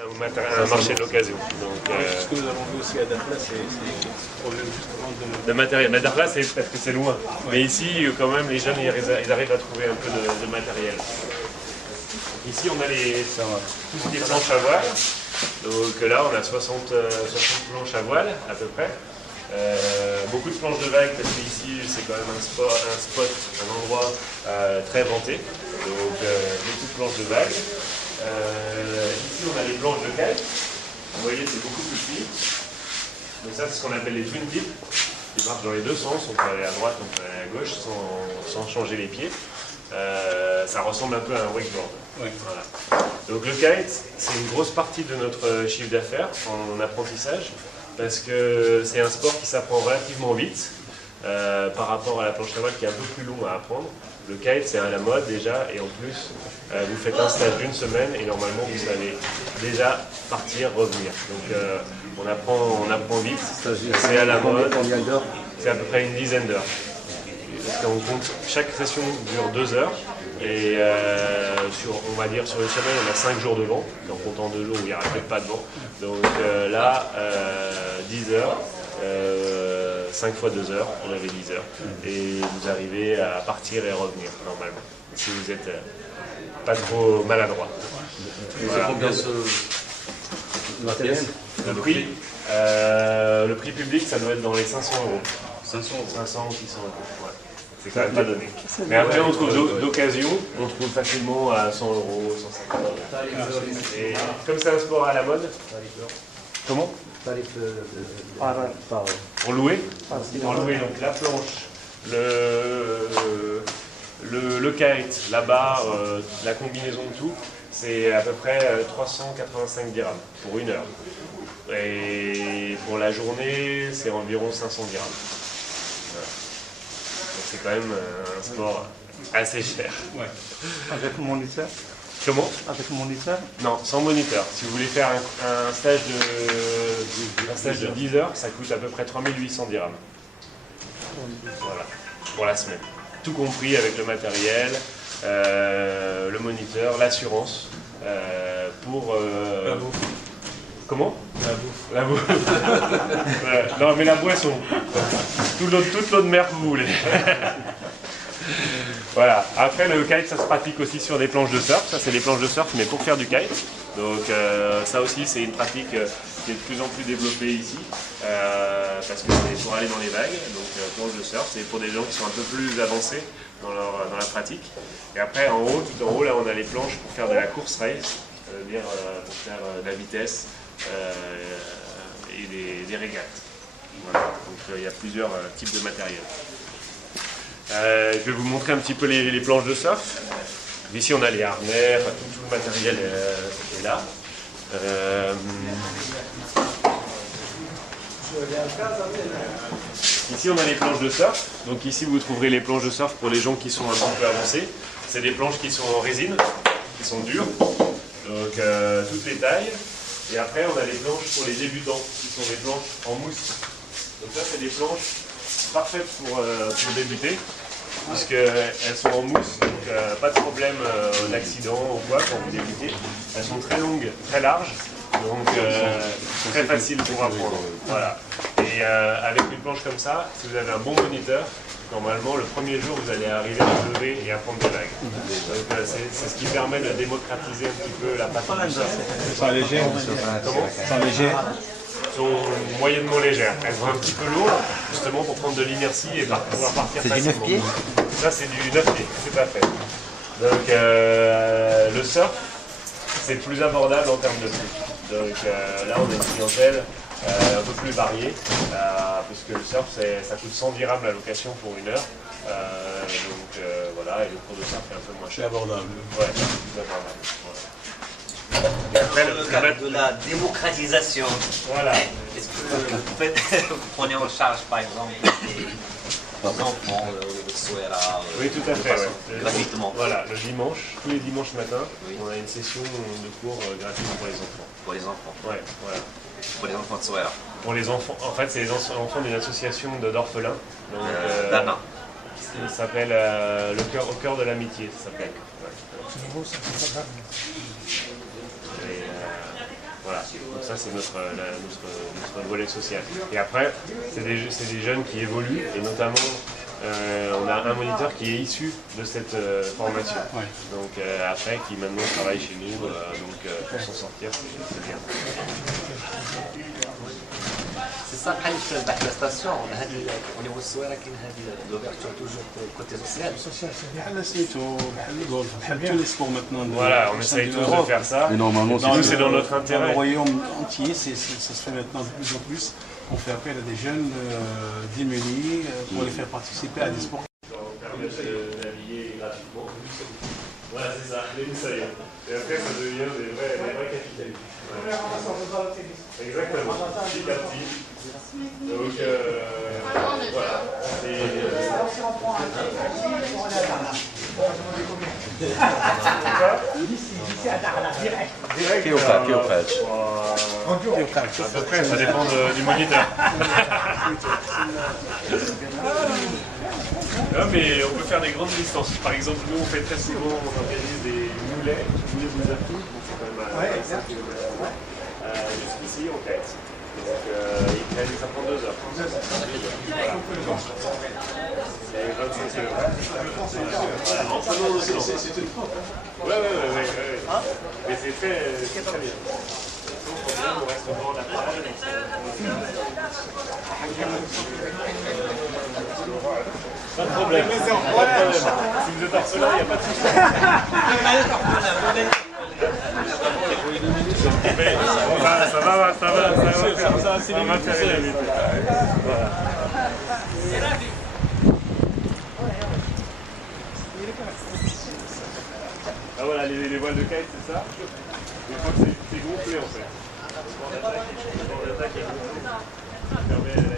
Un marché de l'occasion. Ce que nous avons vu aussi à Dakhla, c'est le problème justement de matériel. Mais Dakhla, c'est parce que c'est loin. Ouais. Mais ici, quand même, les jeunes, ils arrivent à trouver un peu de matériel. Ici, on a tout ce qui est planches à voile. Donc là, on a 60 planches à voile, à peu près. Beaucoup de planches de vagues, parce qu'ici, c'est quand même un spot, un endroit très vanté. Donc, beaucoup de planches de vagues. Ici, on a les planches de kite. Vous voyez, c'est beaucoup plus petit. Donc ça, c'est ce qu'on appelle les twin tips. Ils marchent dans les deux sens. On peut aller à droite, on peut aller à gauche sans changer les pieds. Ça ressemble un peu à un wakeboard. Oui. Voilà. Donc le kite, c'est une grosse partie de notre chiffre d'affaires en apprentissage parce que c'est un sport qui s'apprend relativement vite par rapport à la planche à voile qui est un peu plus long à apprendre. Le kite, c'est à la mode déjà et en plus, vous faites un stage d'une semaine et normalement vous savez déjà partir, revenir. Donc on apprend vite, c'est à la mode, c'est à peu près une dizaine d'heures. Parce qu'on compte, chaque session dure 2 heures et on va dire sur une semaine on a 5 jours de vent, en comptant 2 jours où il n'y aura peut-être pas de vent. Donc là, 10 heures. 5 fois 2 heures, on avait 10 heures. Et vous arrivez à partir et revenir normalement, si vous n'êtes pas trop maladroit. Voilà. C'est combien ce matériel? Le prix public, ça doit être dans les 500 euros. 500 ou 600 euros. Ouais. C'est quand même pas donné. Mais après, on trouve d'occasion, on trouve facilement à 100 euros, 150 euros. Et comme c'est un sport à la mode, comment? Pour louer, donc la planche, le kite, la barre, la combinaison de tout, c'est à peu près 385 dirhams pour 1 heure. Et pour la journée, c'est environ 500 dirhams. Voilà. Donc c'est quand même un sport assez cher. Ouais. Avec moniteur? Comment? Avec moniteur? Non, sans moniteur. Si vous voulez faire un stage de 10 heures, ça coûte à peu près 3800 dirhams. Voilà, pour la semaine. Tout compris avec le matériel, le moniteur, l'assurance, pour... La bouffe. Comment? La bouffe. La bouffe. Non, mais la boisson. Toute l'eau de mer que vous voulez. Voilà. Après, le kite, ça se pratique aussi sur des planches de surf. Ça, c'est des planches de surf, mais pour faire du kite. Donc, ça aussi, c'est une pratique qui est de plus en plus développée ici, parce que c'est pour aller dans les vagues. Donc, planche de surf, c'est pour des gens qui sont un peu plus avancés dans la pratique. Et après, en haut, tout en haut, là, on a les planches pour faire de la course race, c'est-à-dire pour faire de la vitesse et des régates. Voilà. Donc, il y a plusieurs types de matériel. Je vais vous montrer un petit peu les planches de surf. Ici on a les harnais, enfin, tout le matériel est là. Ici on a les planches de surf. Donc ici vous trouverez les planches de surf pour les gens qui sont un petit peu avancés. C'est des planches qui sont en résine, qui sont dures. Donc toutes les tailles. Et après on a les planches pour les débutants, qui sont des planches en mousse. Donc ça c'est des planches parfaites pour débuter, puisqu'elles sont en mousse, donc pas de problème d'accident ou quoi quand vous débutez. Elles sont très longues, très larges, donc très faciles pour apprendre. Voilà. Et avec une planche comme ça, si vous avez un bon moniteur, normalement le premier jour vous allez arriver à vous lever et à prendre des vagues. Donc c'est ce qui permet de démocratiser un petit peu la pratique du surf. Sans léger. Comment? Sans léger. Sont moyennement légères. Elles sont un petit peu lourdes, justement pour prendre de l'inertie et pouvoir partir facilement. C'est du 9 pieds? Ça, c'est du 9 pieds, tout à fait. Donc, le surf, c'est plus abordable en termes de prix. Donc, là, on a une clientèle un peu plus variée, puisque le surf, ça coûte 100 dirhams la location pour 1 heure. Donc, voilà, et le cours de surf est un peu moins cher. C'est abordable. Ouais, c'est plus abordable. Voilà. Et après, le cadre de la démocratisation, voilà. Est-ce que vous prenez en charge par exemple les enfants, le Souera, oui, tout à fait, ouais. gratuitement? Voilà, le dimanche, tous les dimanches matins, oui. On a une session de cours gratuite pour les enfants. Pour les enfants? Ouais, voilà. Pour les enfants de Souera? Pour les enfants, en fait, c'est les enfants d'une association d'orphelins. D'Anna. Ça s'appelle Au cœur de l'amitié, ça s'appelle. Ouais. Voilà, donc ça c'est notre volet social. Et après, c'est des jeunes qui évoluent, et notamment on a un moniteur qui est issu de cette formation. Donc après, qui maintenant travaille chez nous, pour s'en sortir, c'est bien. C'est ça, بحال في البحث au niveau الصويره كاين هذه l'ouverture toujours côté social. بحال سميتو بحال الجولف بحال tous les sports maintenant. Voilà, on essaye tous de faire ça. Et normalement, c'est dans notre Dans intérêt. le royaume entier, ça se fait maintenant de plus en plus. On fait appel à des jeunes démunis pour les faire participer à des sports. De naviguer gratuitement. Voilà, c'est ça, les moussaillons. Et après, ça devient des vrais capitaines. Ouais. Exactement, petit à petit. Donc, voilà. À peu près, ça dépend du moniteur. Non, mais on peut faire des grandes distances. Par exemple, nous, on fait très souvent, on organise des moulets, vous appelez, donc c'est quand même à 5 km. Jusqu'ici, on kite. Donc, ça prend 2 heures. Voilà. Il y a 25 km. C'est une faute. Ouais. Mais c'est très bien. On reste devant la plage. Pas de problème. Si vous êtes orphelin, il n'y a pas de souci. Ça va faire la lutte. Voilà. Ah voilà, les voiles de kite, c'est ça. Une fois que c'est gonflé en fait. Le bord d'attaque est gonflé. Ça permet à l'aide de...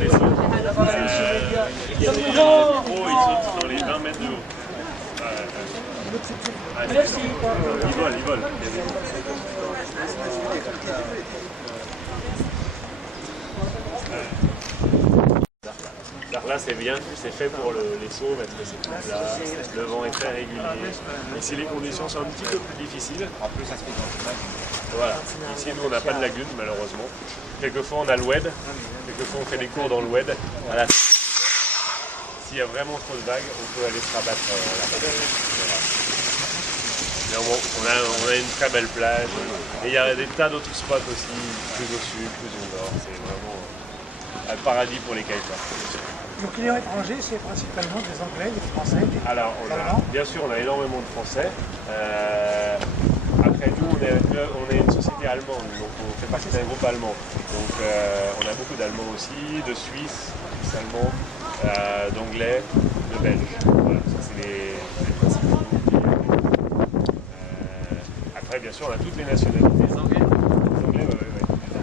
Les sauts. Il y a des pros, ils sautent dans les 20 mètres de haut. Ils volent. Alors là c'est bien, c'est fait pour les sauts parce que c'est plus plat, le vent est très régulier. Ici les conditions sont un petit peu plus difficiles. En plus ça se fait dans le lac. Voilà, ici nous on n'a pas de lagune malheureusement. Quelquefois on a le WED, quelquefois on fait des cours dans le WED. Voilà. S'il y a vraiment trop de vagues, on peut aller se rabattre là-bas. Voilà. Mais on a une très belle plage. Et il y a des tas d'autres spots aussi, plus au sud, plus au nord. C'est vraiment un paradis pour les kiteurs. Nos clients étrangers, c'est principalement des Anglais, des Français, des Alors, bien sûr, on a énormément de Français. Après, nous, on est une société allemande, donc on fait partie d'un groupe allemand. Donc, on a beaucoup d'Allemands aussi, de Suisses, allemands, d'Anglais, de Belges. Voilà, ça c'est les principaux groupes. Après, bien sûr, on a toutes les nationalités. Les Anglais, oui. Les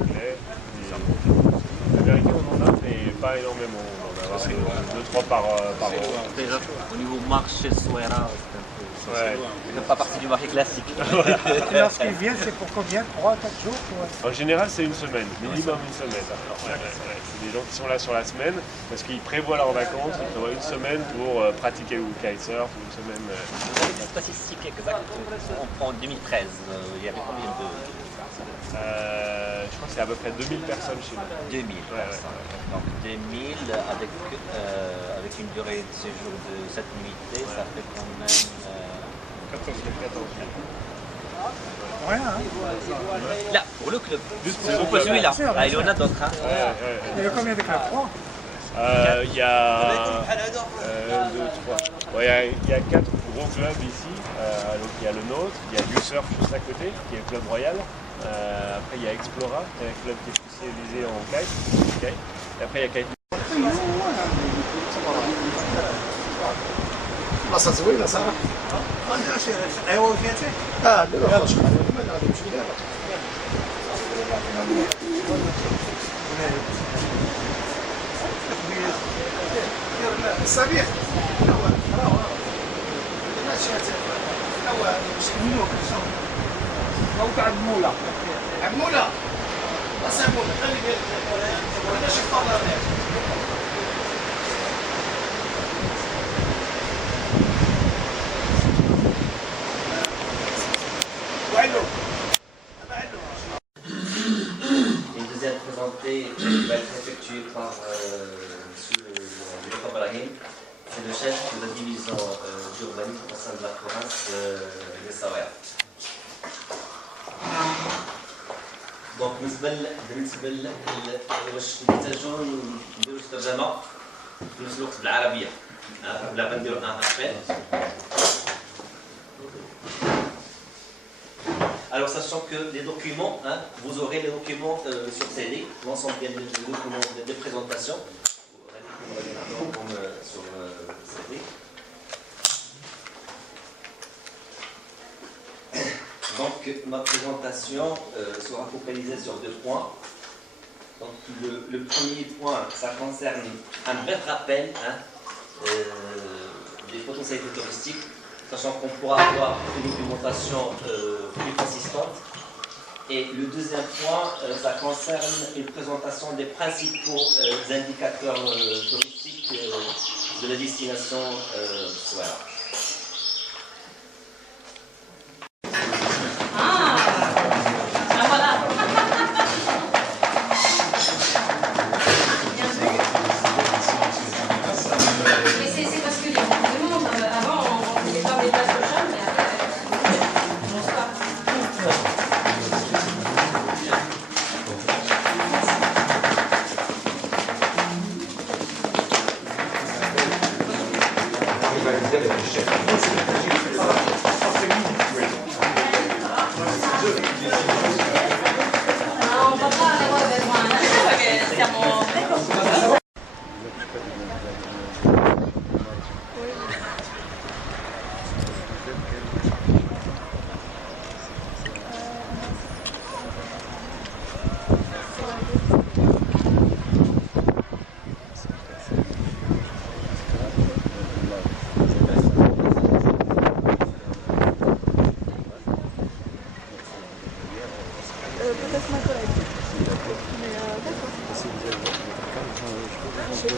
Anglais. Les Américains, on en a, mais pas énormément. On en a 2-3 par an. Déjà, au niveau marché Souera, Ouais. c'est pas partie du marché classique. Et lorsqu'ils viennent, c'est pour combien? 3-4 jours En général, c'est une semaine, minimum une semaine. C'est des gens qui sont là sur la semaine parce qu'ils prévoient leurs vacances, ils prévoient une semaine pour pratiquer le kitesurf, une semaine. Les statistiques exactes, on prend 2013, il y avait combien de... Je crois que c'est à peu près 2000 personnes chez nous. 2000 personnes. Donc 2000 avec une durée de séjour de 7 nuitées, ça fait quand même... 14 000. Rien, hein? Là, pour le club. Juste On peut celui-là. Ah, il y en a d'autres. Hein. Il y a combien de clubs? 3? Il y a 2, 3. Ouais, il y a 4 gros clubs ici. Donc il y a le nôtre, il y a U-Surf juste à côté, qui est le club royal. Après il y a Explora, qui est un club qui est spécialisé en kite. Et après il y a Kite. بلاصة زوينة صراحة. ايوا فيها يلا شوف نمشي دابا. الصبيح. عمولة. عمولة. Une deuxième présentée va être effectuée par M. Dr Brahim, c'est le chef de la division d'urbanisme au sein de la province de Essaouira. Donc بالنسبة واش نحتاجو نديرو ترجمة في نفس الوقت بالعربية ولا غنديرو ان ابل. Alors sachant que les documents, vous aurez les documents sur CD, l'ensemble des documents de présentation, comme sur CD. Donc ma présentation sera focalisée sur 2 points. Donc le premier point, ça concerne un bref rappel des potentialités touristiques, sachant qu'on pourra avoir une documentation plus consistante. Et le deuxième point, ça concerne une présentation des principaux indicateurs touristiques de la destination Essaouira. Peut-être ma collègue. Mais d'accord. Je sais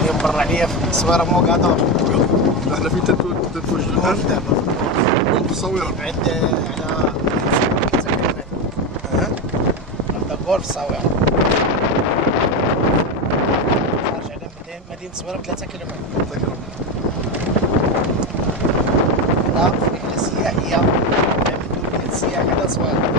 اليوم برا عليا في الصويره موكادور. احنا فين تتوجدوا الان؟ دابا التصويره بعد على الدكور في الصويره. خارج على مدينه الصويره ب 3 كيلومتر. 3 كيلومتر. هنا رحله سياحيه من دوله السياحه على الصويره.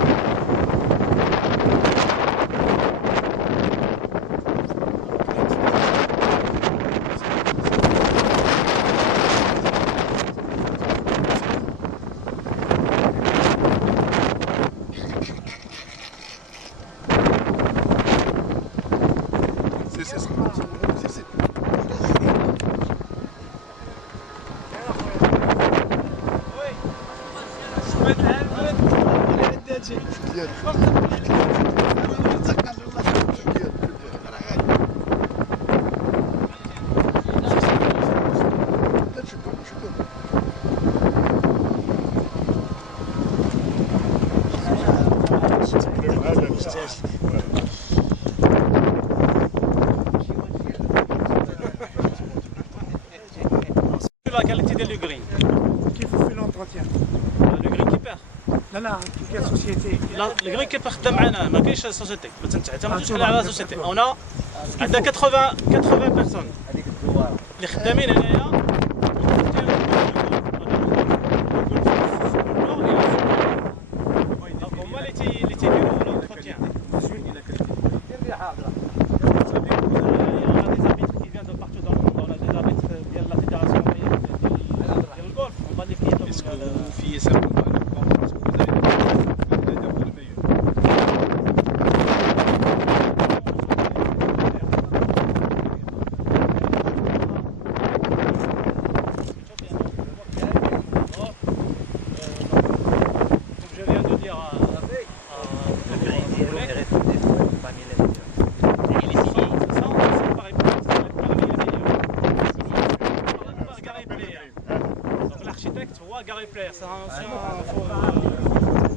La qualité de le green. Qui vous fait l'entretien? Le green keeper. لا لا في سوسيتي. لا le green keeper خدام معنا ما كاينش سوسيتي ما تنعتمدوش على سوسيتي. هنا عندنا 80 بيرسون اللي خدامين هنايا. هما اللي تيديروا l'entretien. L'architecte roi Gary Player, c'est un ancien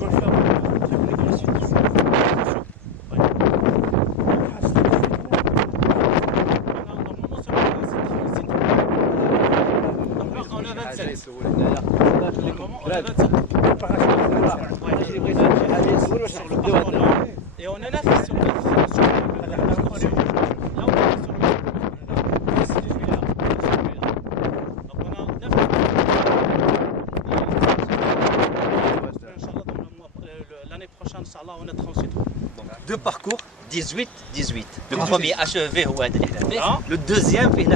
golfeur très connu dans le sud. On a 27. On a 27. Sur le parcours là. Et on a 9 sur le là on est sur on a 38. Deux parcours, 18. Le premier achevé هو هذا اللي حنا فيه. Le deuxième فيه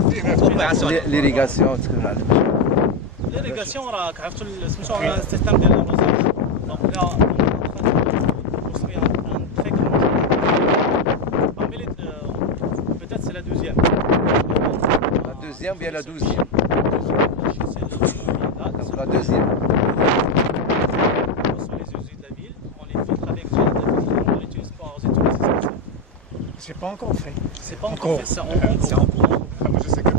opération. L'irrigation. L'irrigation راك عرفتوا سميتو السيستم ديال الرصاص. دونك là construire un très grand. Peut-être c'est la deuxième. La deuxième bien la 12e. La deuxième. C'est pas encore fait. C'est pas encore fait, c'est en cours. Je sais que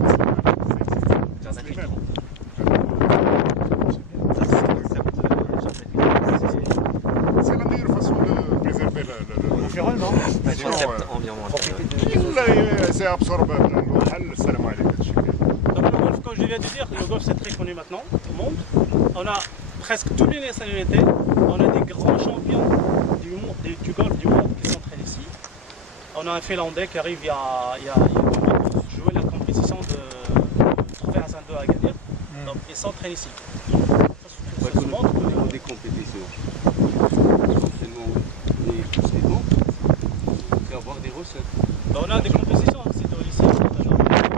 c'est la meilleure façon de préserver l'environnement. C'est absorbable. Salam alaikum. Donc le golf, comme je viens de dire, le golf c'est très connu maintenant au monde. On a presque toutes les nationalités. On a des grands champions du golf du monde qui s'entraînent ici. On a un Finlandais qui arrive il y a jouer la compétition de trouver un 2 à gagner. Donc il s'entraîne ici. Ça se montre que des compétitions. Avoir des recettes. On a des compétitions aussi ici. On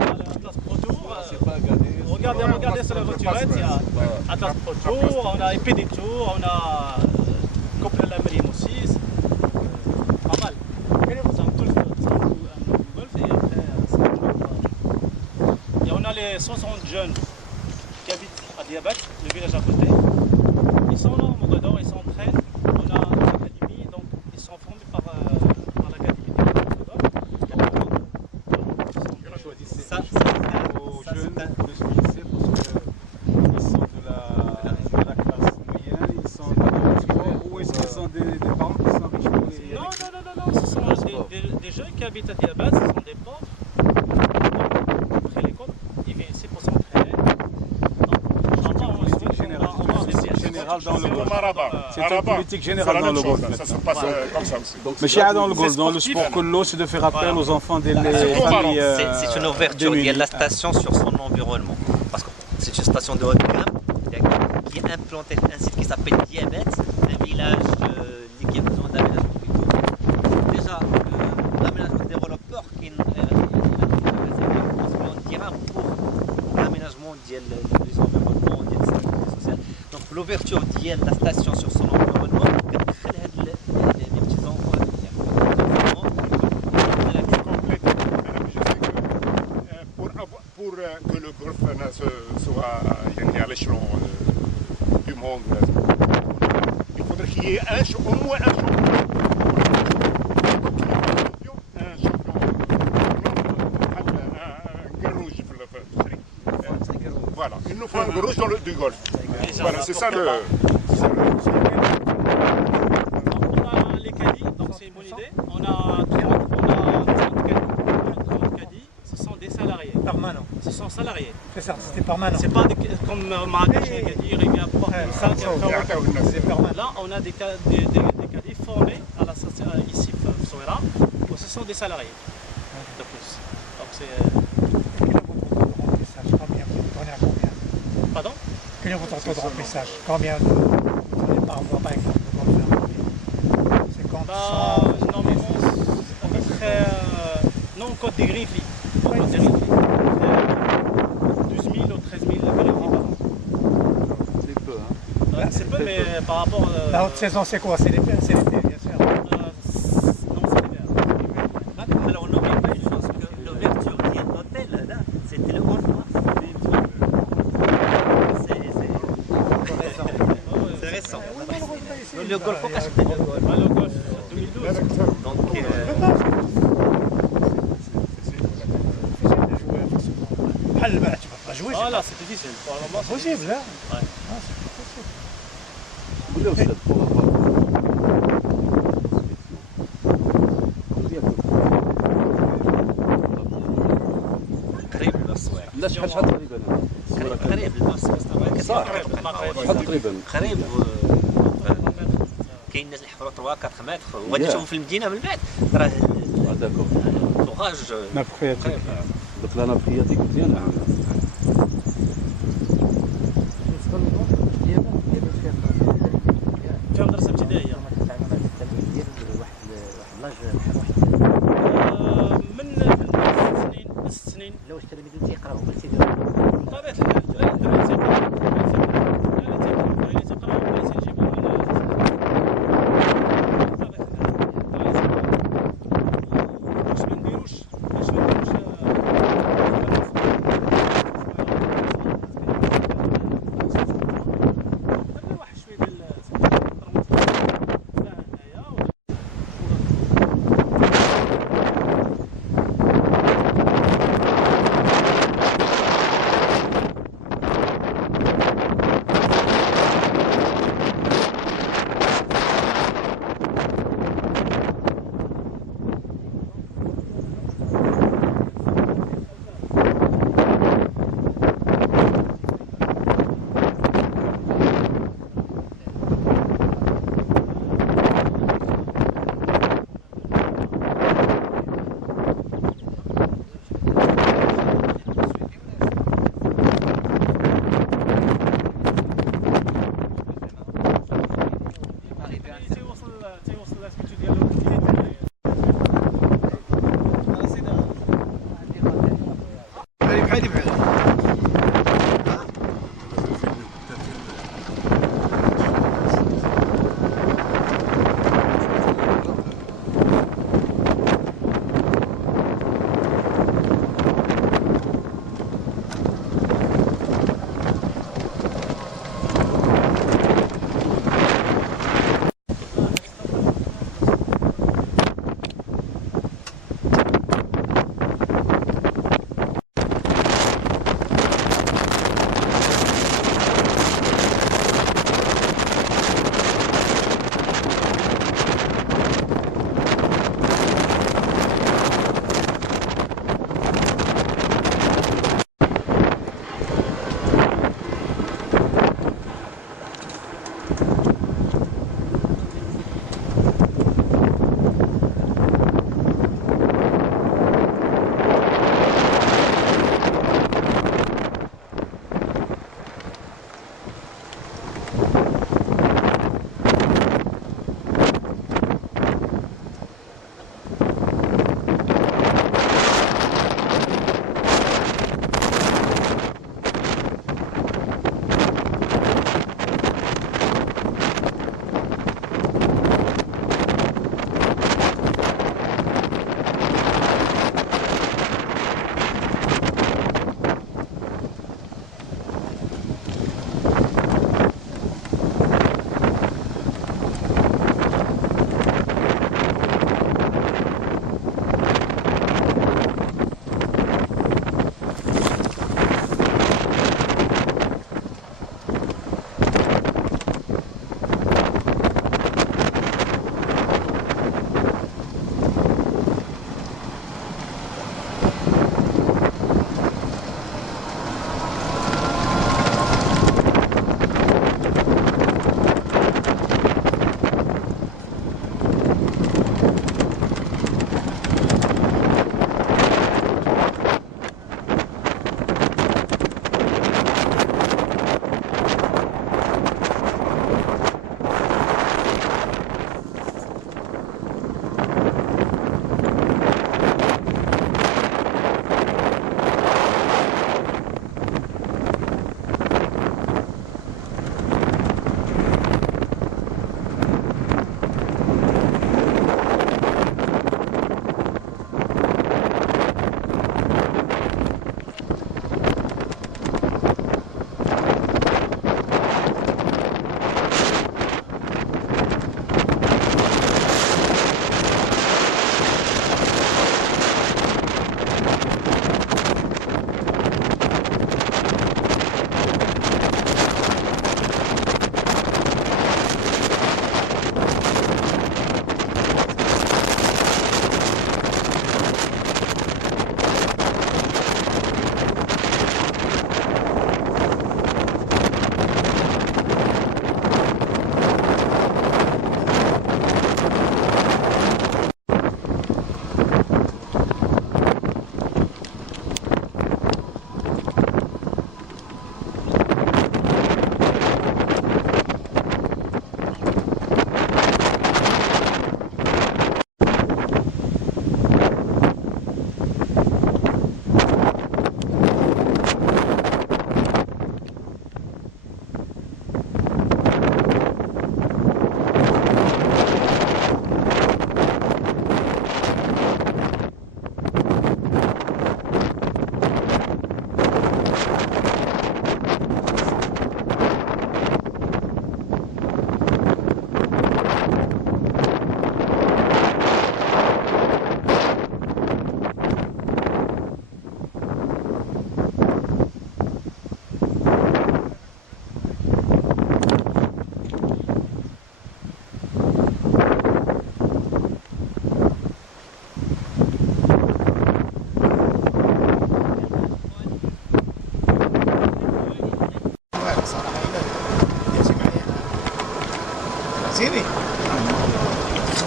a l'Atlas Pro Tour. Regardez sur la voiturette, il y a Atlas Pro Tour, on a EPD Tour, on a Coupe de la Méline aussi. Pas mal. C'est un golf et après c'est un job. Et on a les 60 jeunes qui habitent à Diabat, le village à côté. Ils sont là au Mogador, ils s'entraînent. On a une académie, donc ils sont formés par l'académie de Mogador. Ça, aux jeunes de ce lycée parce qu'ils sont de la classe moyenne, ils sont ou est-ce qu'ils sont des parents qui sont riches? Non, ce sont des jeunes qui habitent à Diabète, ce sont des pauvres. Après l'école, ils viennent ici pour s'entraîner. Général dans le golf. C'est Arabat. une politique générale dans le golf. Ça se passe comme ça aussi. Mais chez dans le golf, dans le sport colo, c'est de faire appel aux enfants des familles. C'est une ouverture de la station sur son environnement. Parce que c'est une station de haute gamme qui est implantée dans un site qui s'appelle Diabète, un village qui a besoin d'aménagement plutôt. Déjà, l'aménagement développeur qui est on dira pour l'aménagement des environnements, des sociales. Donc l'ouverture de la station sur son environnement, les petits enfants à venir. Pour que le golf soit à l'échelon du monde, il faudrait qu'il y ait au moins un champion. Voilà, il nous faut un rouge dans du golf. Voilà, c'est ça le. On a les caddies, donc c'est une bonne idée. On a 30 caddies, ce sont des salariés. Permanent. Ce sont salariés. C'est ça, c'était permanent. C'est pas comme Marrakech, les caddies, il vient pour 5 C'est permanent. Là, on a des caddies formés à la station ici, Souira, où ce sont des salariés de plus. Donc c'est. Pardon? Quel est votre taux de remplissage? Combien de par mois par exemple de golfeurs? 50, 100? Normalement, à peu près, non, on compte des griffies. On compte des griffies. 12 000 ou 13 000 griffies par an. C'est peu, hein? C'est peu, mais par rapport. La haute saison, c'est quoi? C'est l'été, bien sûr. Non, c'est l'hiver. Alors, on n'oublie pas une chose, que l'ouverture de l'hôtel, là, c'était le 11 mars. C'est récent. Le golf au Cachemire. Le golf 2012. Donc, Tu ne peux pas jouer. Ah là, c'est difficile. Pour le moment, C'est possible, hein? Ouais. Ah, c'est pas possible. ولا أستاذ قريب من الصويرة. لا شحال تقريبا قريب للمصر. صح شحال تقريبا قريب كاين الناس اللي حفروا 3 4 متر وغادي تشوفوا في المدينه من بعد راه داكور الفوغاج نفخياتك. دوك لا نفخياتك مزيانه فيها مدرسة ابتدائية. من 6 سنين. لو واش التلاميذ تيقراو ولا تيديروا بطبيعة الحال لا الدراري تيقراو. الدراري تيقراو ولا تيجيبو من بطبيعة الحال الدراري تيقراو. واش ما نديروش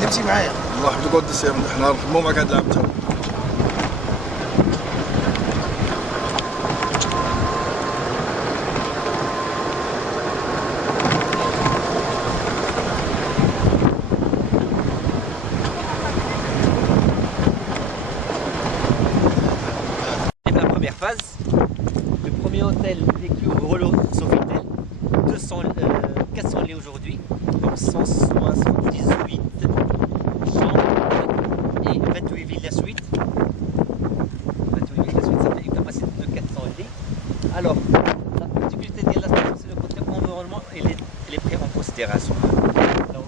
خدمتي معايا الله يحفظك ودي سي احمد حنا نخدموا معاك هاد العام تا La première phase, le premier hôtel vécu au Rolo Sofitel, 400 lits aujourd'hui, donc 178 chambres et 28 villas suites. 28 villas suites, ça fait une capacité de 400 lits. Alors, la particularité de la station, c'est le côté environnement et les pris en considération. Alors,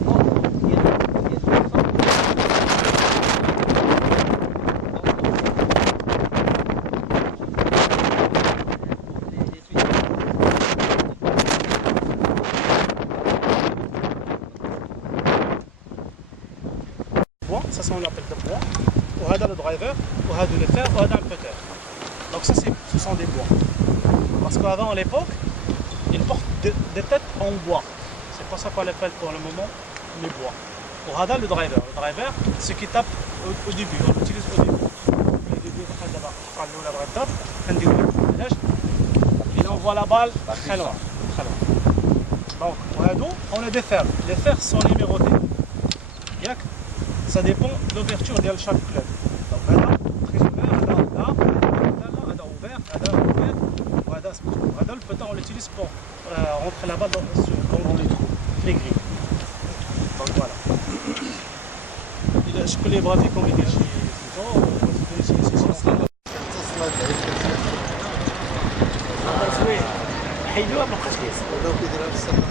ça c'est on l'appelle de bois, ou hada le driver, ou hada le fer, ou hada le putter. Donc ça ce sont des bois. Parce qu'avant à l'époque, ils portent des têtes en bois. C'est pas ça qu'on l'appelle pour le moment les bois. Ou hada le driver. Le driver, ce qui tape au début, on l'utilise au début. Le début, il envoie la balle très loin. Très loin. Donc on a des fers. Les fers sont numérotés. Ça dépend de l'ouverture de chaque club. Donc, هذا très ouvert, هذا ouvert, هذا le putain on l'utilise pour rentrer la balle dans les trous, les grilles. Donc voilà. Je peux les braver comme il dit. حيدوها ما بقاش كيسمع. لو كيديرها في السنة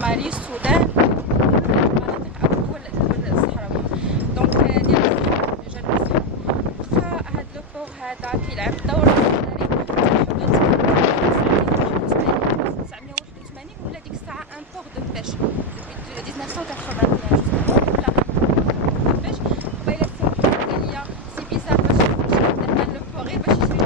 مالي السودان المناطق أول الصحراوية دونك ديال جنوب واخا هاد لو بور هذا كيلعب دور في حدود 981 ولا ديك الساعة ان بور دو بيش depuis 1981 ولا باش قبيله سمحت قال لي سي بيزار باش ندير لو بور غير باش يجري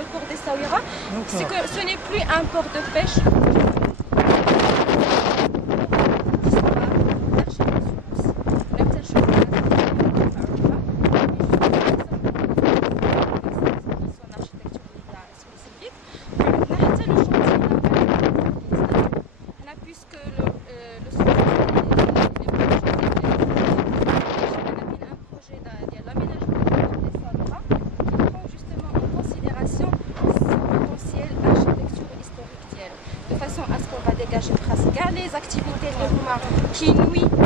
le port d'Essaouira, c'est que ce n'est plus un port de pêche. كاع les activités اللي هما كينوي